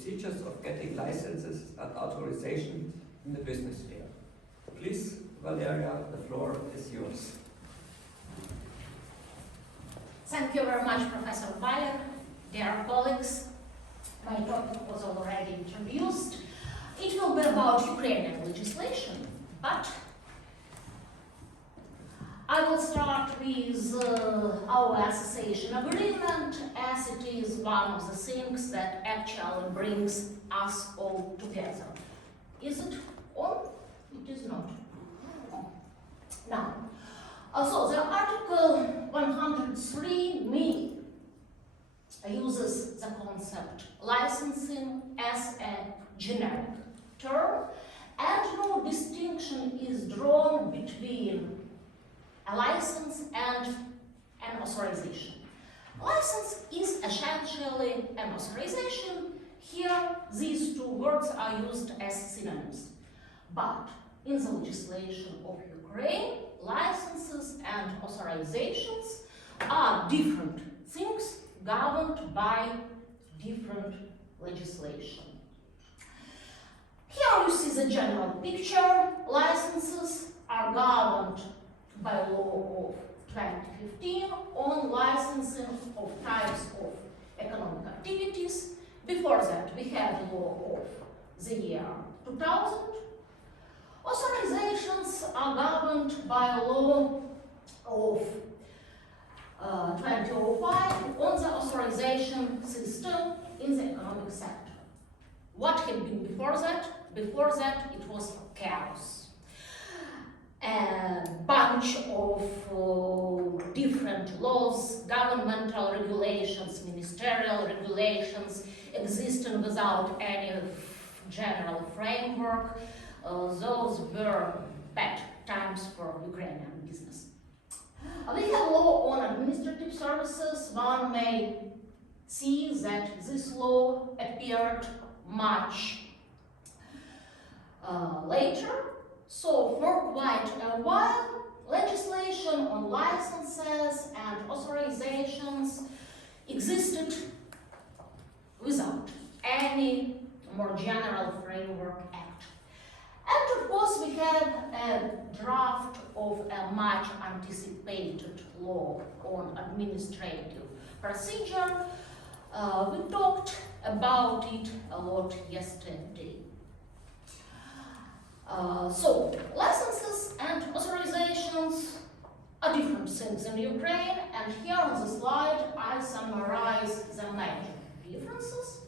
procedures of getting licenses and authorization in the business sphere. Please, Valeriia, the floor is yours. Thank you very much, Professor Valeriia. Dear colleagues, my topic was already introduced. It will be about Ukrainian legislation, but I will start with our association agreement, as it is one of the things that actually brings us all together. Is it on? It is not. Now, so the Article 103 uses the concept licensing as a generic term, and no distinction is drawn between a license and an authorization. License is essentially an authorization. Here, these two words are used as synonyms. But in the legislation of Ukraine, licenses and authorizations are different things governed by different legislation. Here you see the general picture. Licenses are governed by law of 2015 on licensing of types of economic activities. Before that, we had law of the year 2000. Authorizations are governed by law of 2005 on the authorization system in the economic sector. What had been before that? Before that, it was chaos. A bunch of different laws, governmental regulations, ministerial regulations, existing without any general framework. Those were bad times for Ukrainian business. We have law on administrative services. One may see that this law appeared much later. So for quite a while, legislation on licenses and authorizations existed without any more general framework act. And of course, we have a draft of a much anticipated law on administrative procedure. We talked about it a lot yesterday. So, licenses and authorizations are different things in Ukraine, and here on the slide I summarize the major differences.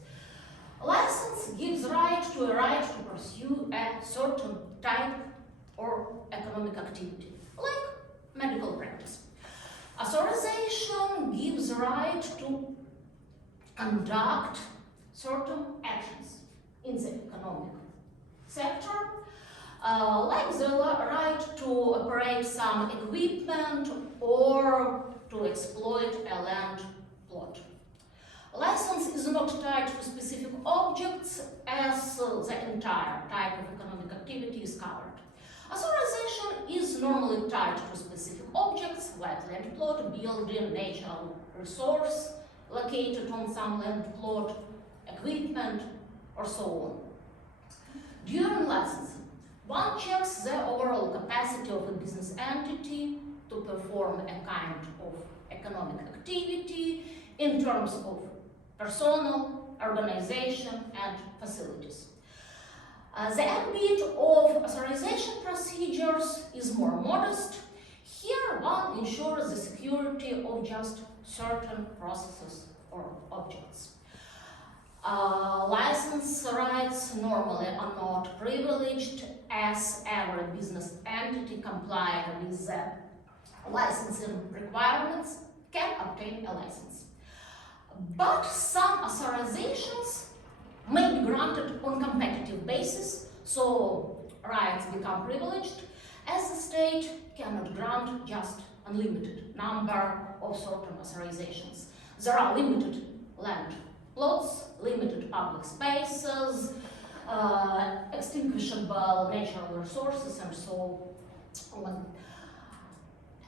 A license gives right to pursue a certain type or economic activity, like medical practice. Authorization gives right to conduct certain actions in the economic sector, like the right to operate some equipment or to exploit a land plot. License is not tied to specific objects as the entire type of economic activity is covered. Authorization is normally tied to specific objects like land plot, building, natural resource located on some land plot, equipment, or so on. During licensing, one checks the overall capacity of a business entity to perform a kind of economic activity in terms of personnel, organization, and facilities. The ambit of authorization procedures is more modest. Here, one ensures the security of just certain processes or objects. License rights normally are not privileged, as every business entity complying with the licensing requirements can obtain a license. But some authorizations may be granted on competitive basis, so rights become privileged, as the state cannot grant just unlimited number of certain authorizations. There are limited land plots, limited public spaces, extinguishable natural resources, and so on.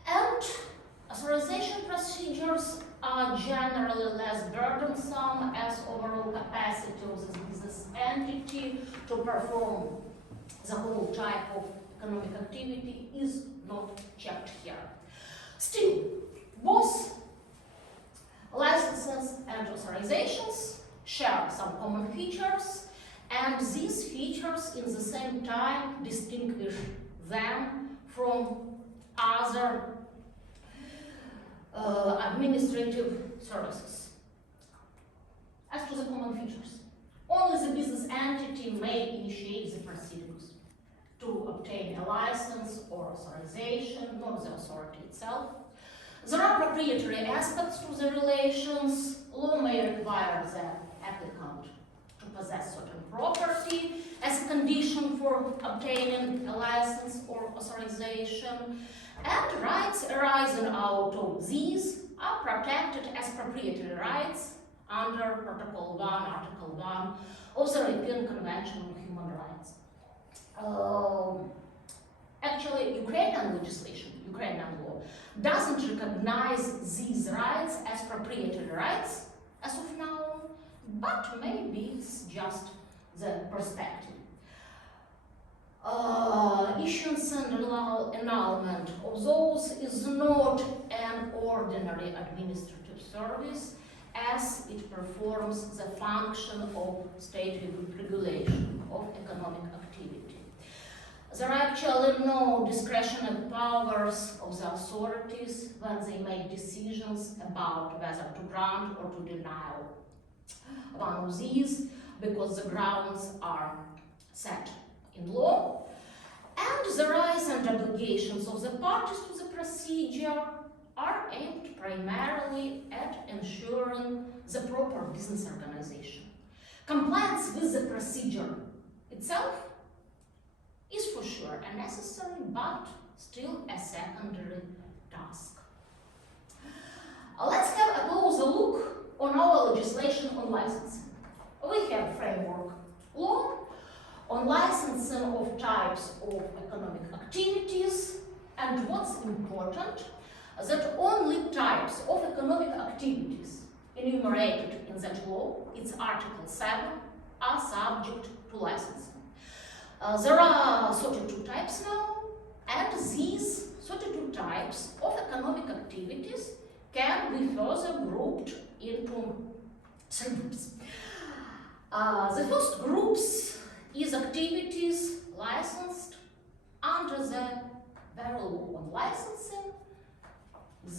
And authorization procedures are generally less burdensome as overall capacity of the business entity to perform the whole type of economic activity is not checked here. Still, both licenses and authorizations share some common features, and these features in the same time distinguish them from other administrative services. As to the common features, only the business entity may initiate the proceedings to obtain a license or authorization, not the authority itself. There are proprietary aspects to the relations. Law may require the applicant to possess certain property as a condition for obtaining a license or authorization, and rights arising out of these are protected as proprietary rights under Protocol 1, Article 1 of the European Convention on Human Rights. Actually, Ukrainian legislation, Ukrainian law, doesn't recognize these rights as proprietary rights as of now, but maybe it's just the perspective. Issuance and annulment of those is not an ordinary administrative service, as it performs the function of state regulation of economic activity. There are actually no discretionary powers of the authorities when they make decisions about whether to grant or to deny one of these, because the grounds are set in law, and the rights and obligations of the parties to the procedure are aimed primarily at ensuring the proper business organization. Compliance with the procedure itself is for sure a necessary but still a secondary task. Let's have a closer look on our legislation on licensing. We have framework law on licensing of types of economic activities, and what's important, that only types of economic activities enumerated in that law, it's Article 7, are subject to licensing. There are 32 types now, and these 32 types of economic activities can be further grouped into 3 groups. The first groups is activities licensed under the very law on licensing.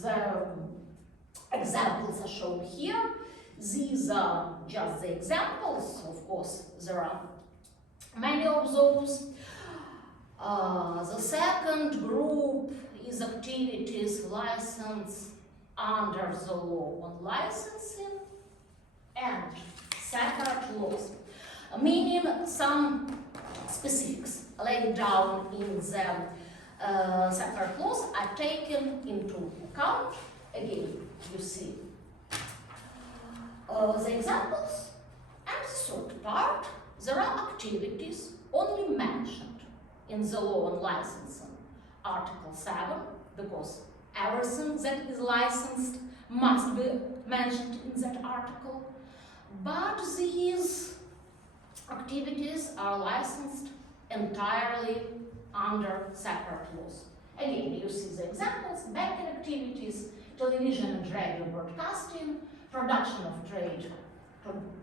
The examples are shown here. These are just the examples. Of course, there are many of those. The second group is activities licensed under the law on licensing and separate laws, meaning some specifics laid down in the separate laws are taken into account. Again, you see the examples. And the third part, there are activities only mentioned in the law on licensing, Article 7, because everything that is licensed must be mentioned in that article. But these activities are licensed entirely under separate laws. Again, you see the examples: banking activities, television and radio broadcasting, production of trade,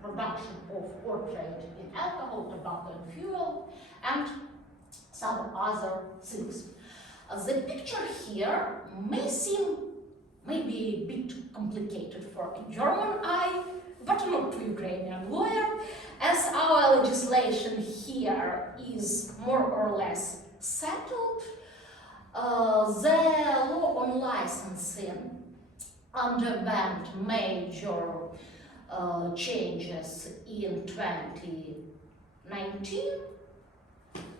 production of or trade in alcohol, tobacco and fuel, and some other things. The picture here may seem maybe a bit complicated for a German eye, but not to Ukrainian lawyer, as our legislation here is more or less settled. The law on licensing underwent major changes in 2019.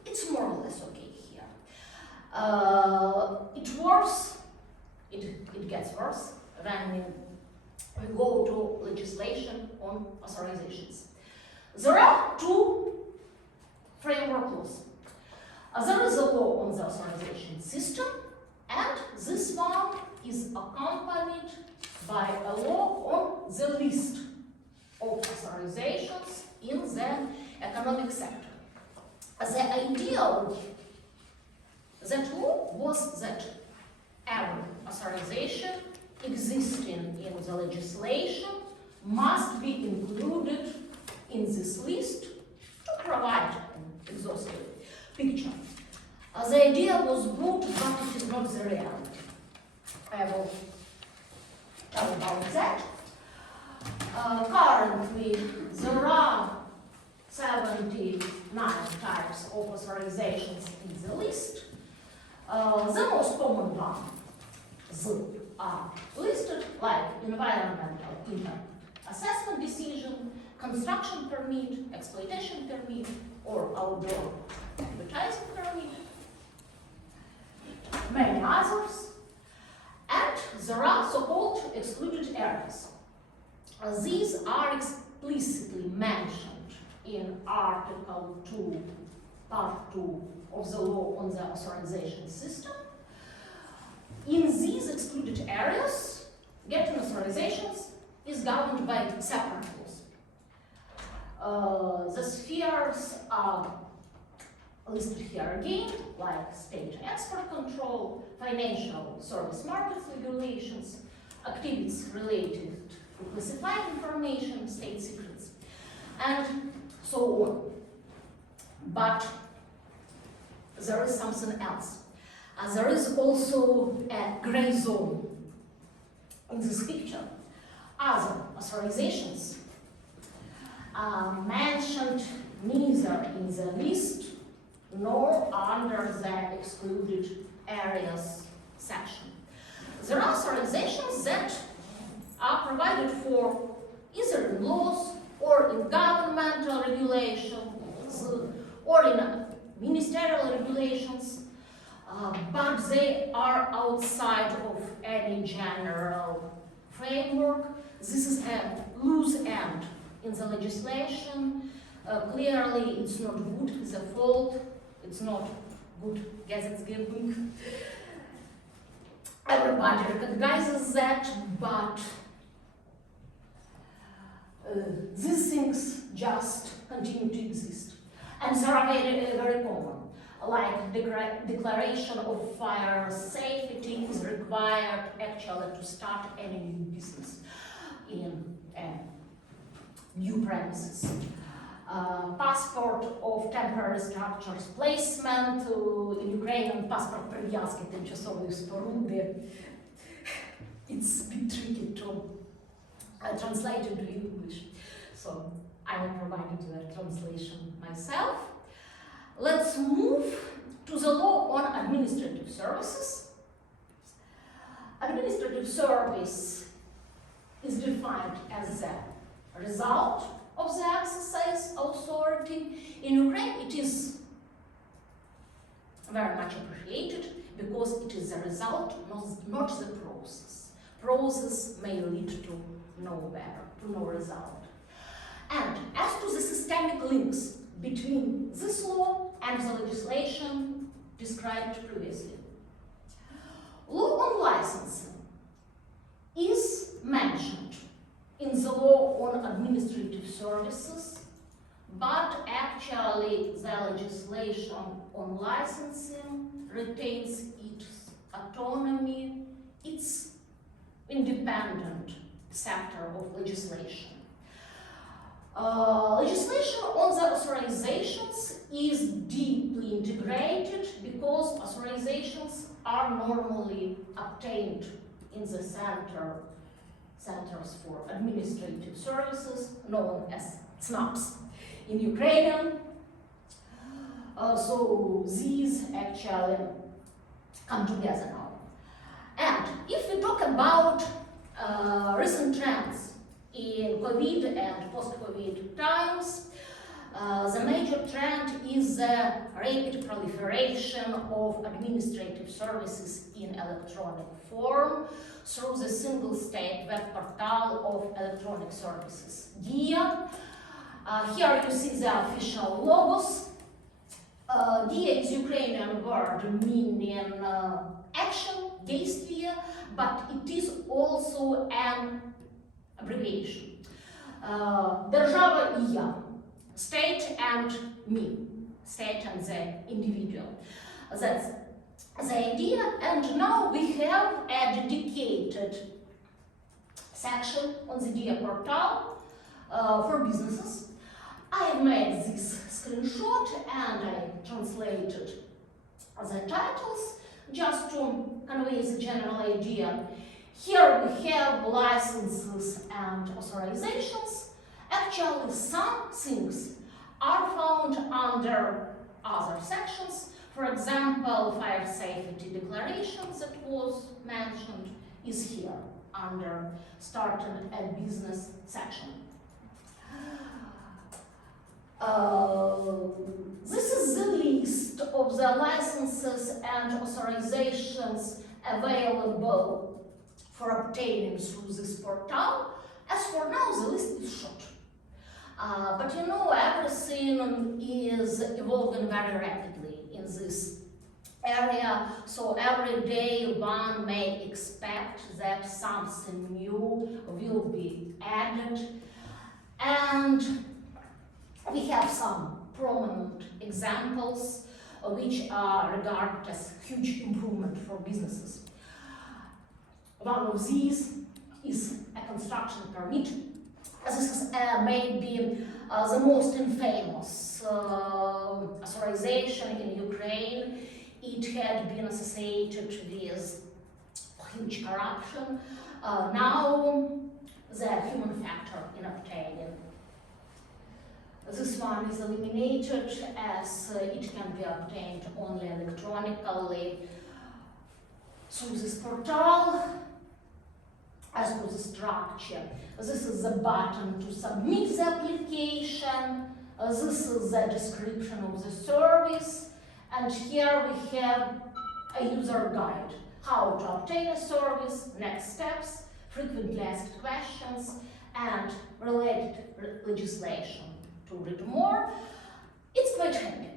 It's more or less okay here. It gets worse when we go to legislation on authorizations. There are 2 framework laws. There is a law on the authorization system, and this one is accompanied by a law on the list of authorizations in the economic sector. The idea of that law was that every authorization existing in the legislation must be included in this list to provide an exhaustive picture. The idea was good, but it is not the reality. I will tell about that. Currently, there are 79 types of authorizations in the list. The most common ones are listed like environmental impact assessment decision, construction permit, exploitation permit, or outdoor advertising permit, many others, and there are so-called excluded areas. These are explicitly mentioned in Article 2, Part 2 of the law on the authorization system. In these excluded areas, getting authorizations is governed by separate laws. The spheres are listed here again, like state export control, financial service markets regulations, activities related to classified information, state secrets, and so on. But there is something else. There is also a gray zone in this picture. Other authorizations are mentioned neither in the list nor under the excluded areas section. There are authorizations that are provided for either in laws or in governmental regulations or in ministerial regulations, but they are outside of any general framework. This is a loose end in the legislation. Clearly, it's not good, it's a fault, it's not good Gesetzgebung. Everybody recognizes that, but these things just continue to exist. And they are very common, like declaration of fire safety is required actually to start any new business in new premises. Passport of temporary structures placement, in Ukrainian passport прив'язки тимчасової споруди. It's a bit tricky to translate into English, so I will provide you the translation myself. Let's move to the law on administrative services. Administrative service is defined as the result of the exercise authority. In Ukraine, it is very much appreciated because it is the result, not the process. Process may lead to nowhere, to no result. And as to the systemic links between this law and the legislation described previously, law on licensing is mentioned in the law on administrative services, but actually the legislation on licensing retains its autonomy, its independent sector of legislation. Legislation on the authorizations is deeply integrated because authorizations are normally obtained in the centers for administrative services, known as CNAPs in Ukrainian. So these actually come together now. And if we talk about recent trends in COVID and post-COVID times, the major trend is the rapid proliferation of administrative services in electronic form through the single-state web portal of electronic services, DIA. Here you see the official logos. DIA is Ukrainian word meaning action, действие, but it is also an abbreviation. Держава и я, state and me, state and the individual. That's the idea, and now we have a dedicated section on the Dia portal for businesses. I made this screenshot and I translated the titles just to convey the general idea. Here we have licenses and authorizations. Actually, some things are found under other sections. For example, fire safety declarations that was mentioned is here under starting a business section. This is the list of the licenses and authorizations available for obtaining through this portal. As for now, the list is short. But you know, everything is evolving very rapidly in this area, so every day one may expect that something new will be added, and we have some prominent examples which are regarded as huge improvement for businesses. One of these is a construction permit. This is maybe the most infamous authorization in Ukraine. It had been associated with huge corruption. Now the human factor in obtaining this one is eliminated, as it can be obtained only electronically through this portal. As for the structure, this is the button to submit the application, this is the description of the service, and here we have a user guide, how to obtain a service, next steps, frequently asked questions, and related legislation. To read more, it's quite handy.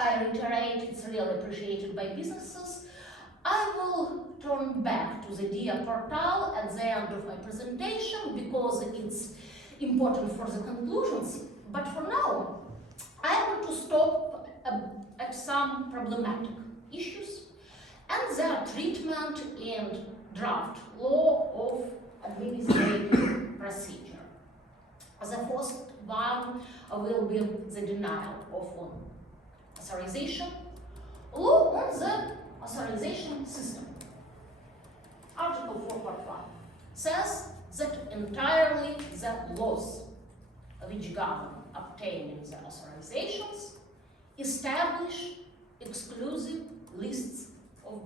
I reiterate, it's really appreciated by businesses. I will turn back to the Dia portal at the end of my presentation because it's important for the conclusions. But for now, I want to stop at some problematic issues and their treatment in draft law of administrative procedure. The first one will be the denial of authorization. Law on the authorization system. Article 4.1 says that entirely the laws which govern obtaining the authorizations establish exclusive lists of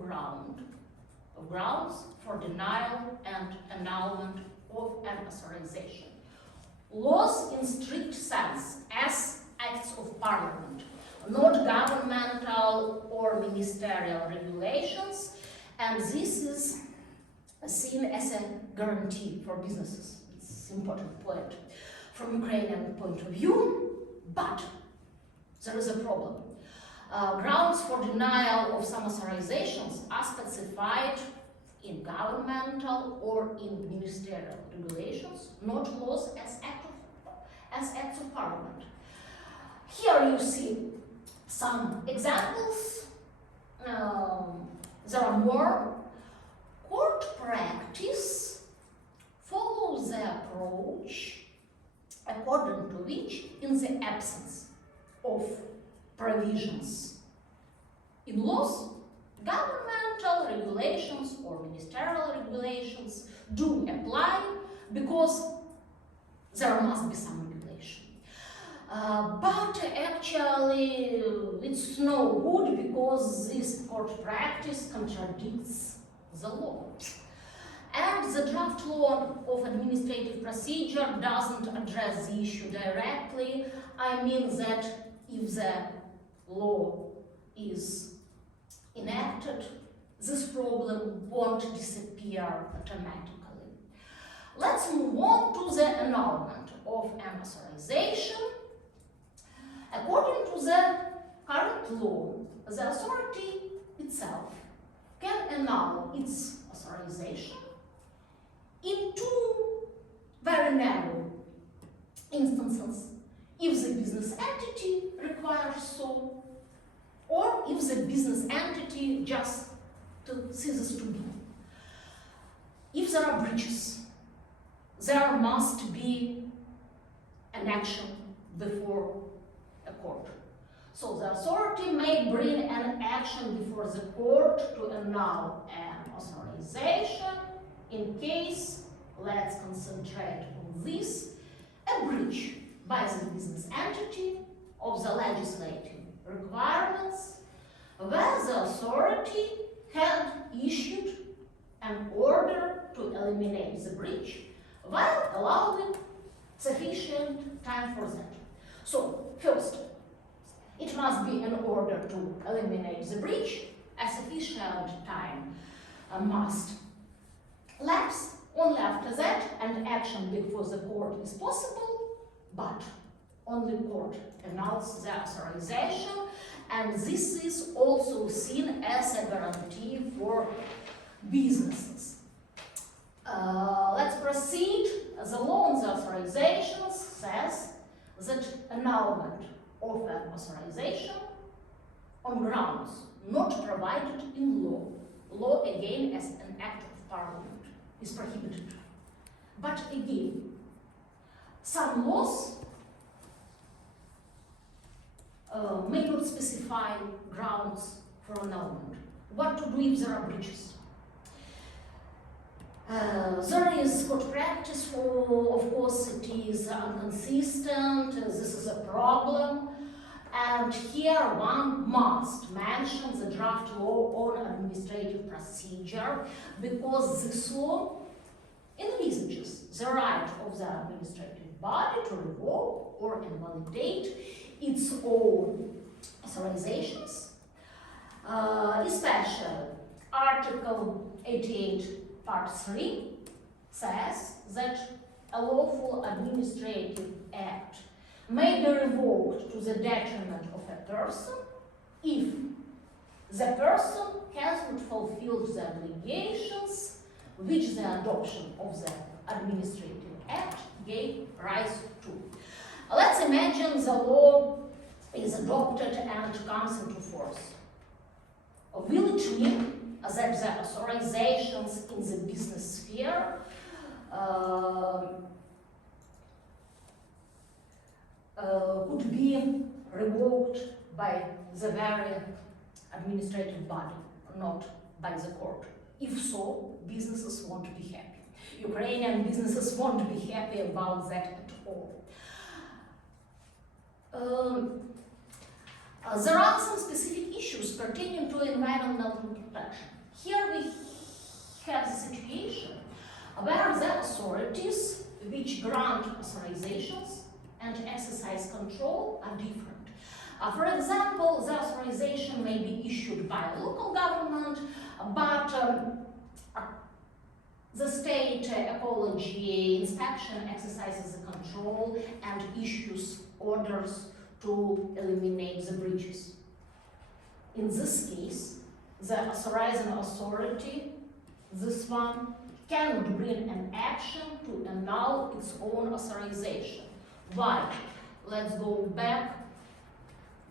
grounds for denial and annulment of an authorization. Laws in strict sense as acts of parliament, not governmental or ministerial regulations, and this is seen as a guarantee for businesses. It's an important point from Ukrainian point of view, but there is a problem. Grounds for denial of some authorizations are specified in governmental or in ministerial regulations, not laws as acts of parliament. Here you see some examples. There are more. Court practice follows the approach according to which, in the absence of provisions in laws, governmental regulations or ministerial regulations do apply because there must be some regulation. But actually it's no good because this court practice contradicts the law. And the draft law of administrative procedure doesn't address the issue directly. I mean that if the law is enacted, this problem won't disappear automatically. Let's move on to the annulment of an authorization. According to the current law, the authority itself can annul its authorization in two very narrow instances: if the business entity requires so, or if the business entity just ceases to be. If there are breaches, there must be an action before a court. So the authority may bring an action before the court to annul an authorization in case, let's concentrate on this, a breach by the business entity of the legislative requirements where the authority had issued an order to eliminate the breach while allowing sufficient time for that. So, first, it must be an order to eliminate the breach. A sufficient time must lapse. Only after that an action before the court is possible, but only court annuls the authorization, and this is also seen as a guarantee for businesses. Let's proceed. The law on the authorizations says that annulment of an authorization on grounds not provided in law again as an act of parliament, is prohibited. But again, some laws may not specify grounds for annulment. What to do if there are breaches? There is court practice for, of course, it is inconsistent, this is a problem, and here one must mention the draft law on administrative procedure, because this law envisages the right of the administrative body to revoke or invalidate its own authorizations, especially Article 88 Part 3 says that a lawful administrative act may be revoked to the detriment of a person if the person has not fulfilled the obligations which the adoption of the administrative act gave rise to. Let's imagine the law is adopted and comes into force. Will it mean that the authorizations in the business sphere could be revoked by the very administrative body, not by the court? If so, businesses won't be happy. Ukrainian businesses won't be happy about that at all. There are some specific issues pertaining to environmental protection. Here we have the situation where the authorities which grant authorizations and exercise control are different. For example, the authorization may be issued by a local government, but the state ecology inspection exercises the control and issues orders to eliminate the breaches. In this case, the authorizing authority, this one, cannot bring an action to annul its own authorization. Why? Let's go back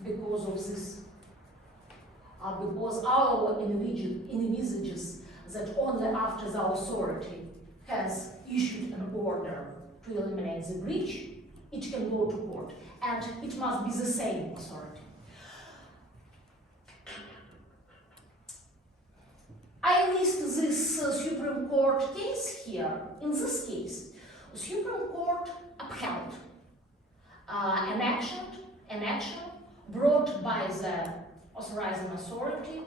because of this. Because our law envisages that only after the authority has issued an order to eliminate the breach, it can go to court, and it must be the same authority. I list this Supreme Court case here. In this case, the Supreme Court upheld an action brought by the authorizing authority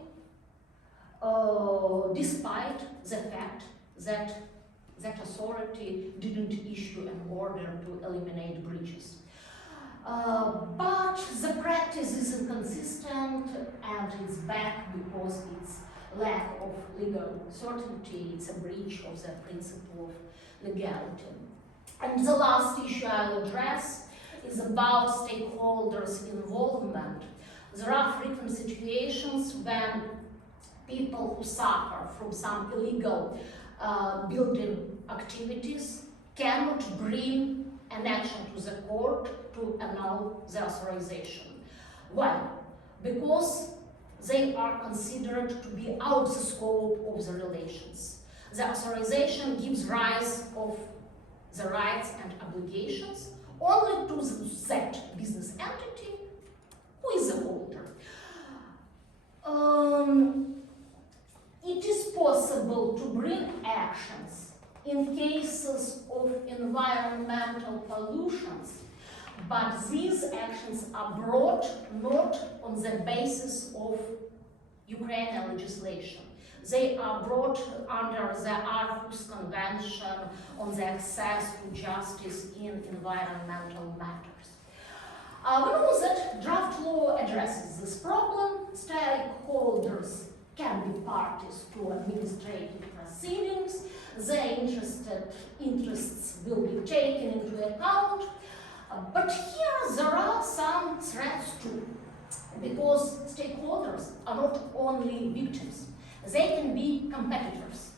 despite the fact that that authority didn't issue an order to eliminate breaches. But the practice is inconsistent and it's bad because it's lack of legal certainty, it's a breach of the principle of legality. And the last issue I'll address is about stakeholders' involvement. There are frequent situations when people who suffer from some illegal building activities cannot bring an action to the court to annul the authorization. Why? Because they are considered to be out the scope of the relations. The authorization gives rise of the rights and obligations only to that business entity who is the holder. It is possible to bring actions in cases of environmental pollutions, but these actions are brought not on the basis of Ukrainian legislation. They are brought under the Aarhus Convention on the access to justice in environmental matters. We know that draft law addresses this problem. Stakeholders can be parties to administrative proceedings. Their interests will be taken into account. But here there are some threats too, because stakeholders are not only victims, they can be competitors.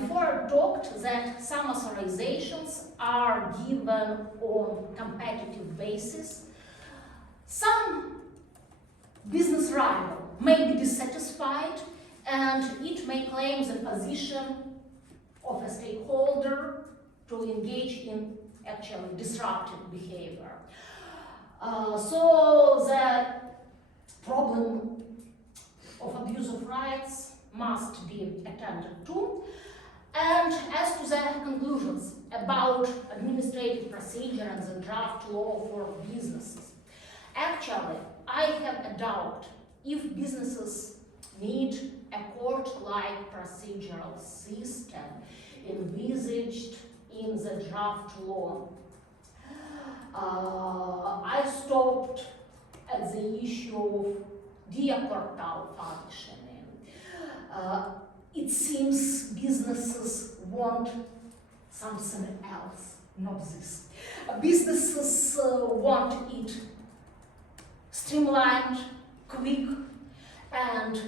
Before I talked that some authorizations are given on competitive basis. Some business rival may be dissatisfied and it may claim the position of a stakeholder to engage in actually disruptive behavior. So the problem of abuse of rights must be attended to. And as to the conclusions about administrative procedure and the draft law for businesses, actually, I have a doubt if businesses need a court-like procedural system envisaged in the draft law. I stopped at the issue of dia-portal functioning. It seems businesses want something else, not this. Businesses want it streamlined, quick, and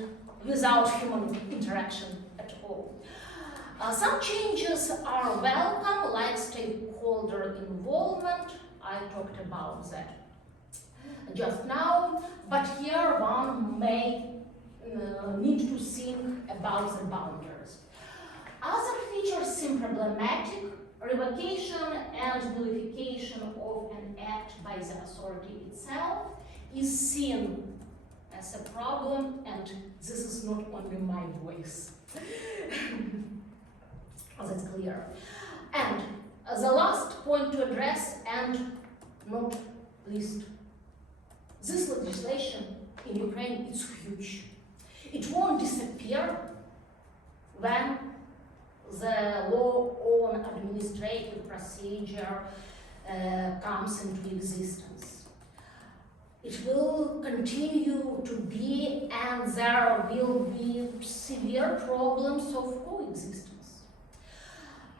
without human interaction at all. Some changes are welcome, like stakeholder involvement. I talked about that just now, but here one may need to think about the boundaries. Other features seem problematic. Revocation and nullification of an act by the authority itself is seen as a problem, and this is not only my voice. That's clear. And the last point to address, and not least, this legislation in Ukraine is huge. It won't disappear when the law on administrative procedure comes into existence. It will continue to be, and there will be severe problems of coexistence.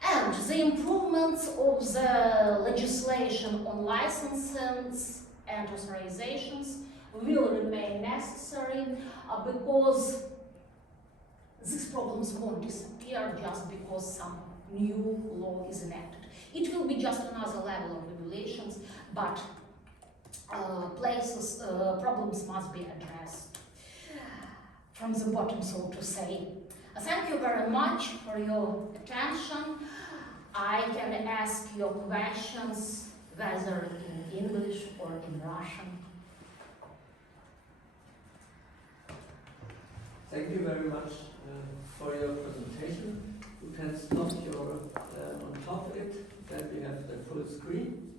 And the improvements of the legislation on licenses and authorizations will remain necessary because these problems won't disappear just because some new law is enacted. It will be just another level of regulations, but problems must be addressed from the bottom, so to say. Thank you very much for your attention. I can ask your questions whether in English or in Russian. Thank you very much for your presentation. You can stop your on top of it, then we have the full screen.